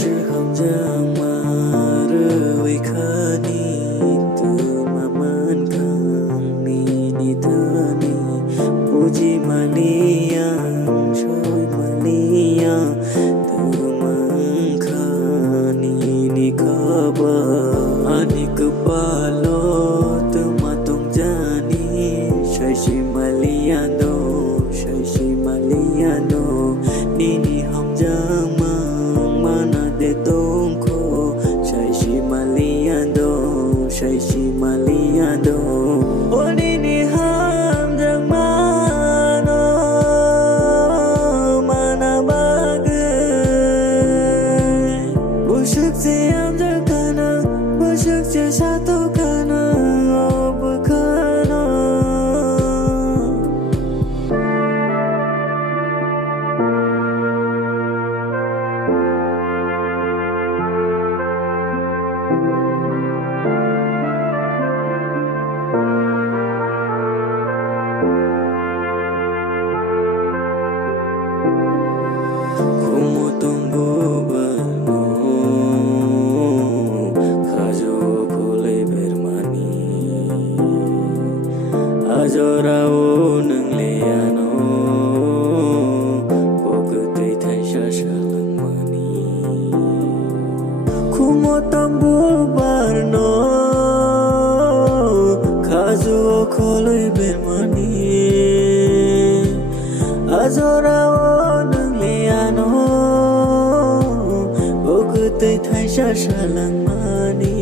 是行将马的为可你的慢慢看你的你不及玛利亚说玛利亚的慢看你可吧ani kepala termatung jani Syaishi Maliano Syaishi Maliano Nini hamjang mana de tongko Syaishi Maliano Syaishi Maliano Oh nini hamjang mana bagai Busyuk siam terkana Busyuk satu kana oh berkana Kumutong bubano Kajo kulay bermani Ajorao nang liano Pagkatay tay siya lang mani Kumutong bubano Kajo kulay bermani Ajorao nang liano Pagkatay tay siya lang mani